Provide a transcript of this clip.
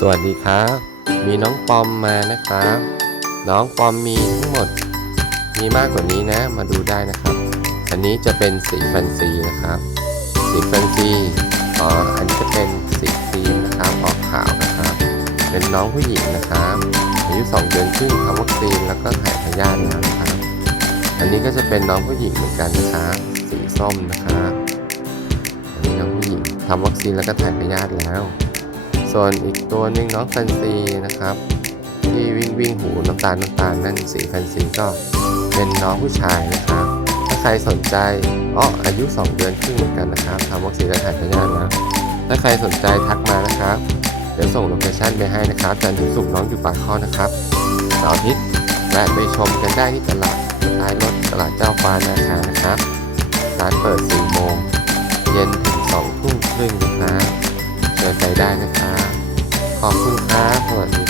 สวัสดีครับ มีน้องปอมมานะครับ น้องปอมมีทั้งหมด มีมากกว่านี้นะ มาดูได้นะครับ อันนี้จะเป็นสีแฟนซีนะครับ สีแฟนซีอ๋ออันนี้จะเป็นสีครีมนะครับออกขาวนะครับ เป็นน้องผู้หญิงนะครับอายุ2เดือนครึ่งทำวัคซีนแล้วก็ถ่ายพยาธิแล้วนะครับ อันนี้ก็จะเป็นน้องผู้หญิงเหมือนกันนะครับ สีส้มนะครับอันนี้น้องผู้หญิงทำวัคซีนแล้วก็ถ่ายพยาธิแล้ว ส่วนอีกตัวหนึ่งน้องแฟนซีนะครับ ที่วิ่งวิ่งหูน้ำตาลน้ำตาลนั่นสีแฟนซีก็เป็นน้องผู้ชายนะครับ ถ้าใครสนใจอ๋ออายุ 2 เดือนครึ่งเหมือนกันนะครับทำวัคซีนและถ่ายพยาธิแล้วถ้าใครสนใจทักมานะครับ เดี๋ยวส่งโลเคชั่นไปให้นะครับจันทร์ถึงศุกร์น้องอยู่ปากข้อนะครับเสาร์อาทิตย์แวะไปชมกันได้ที่ตลาดท้ายรถตลาดเจ้าฟ้านาคานะครับร้านเปิด4โมงเย็นถึง2ทุ่มครึ่งนะครับ ไปได้นะครับขอบคุณครับสวัสดี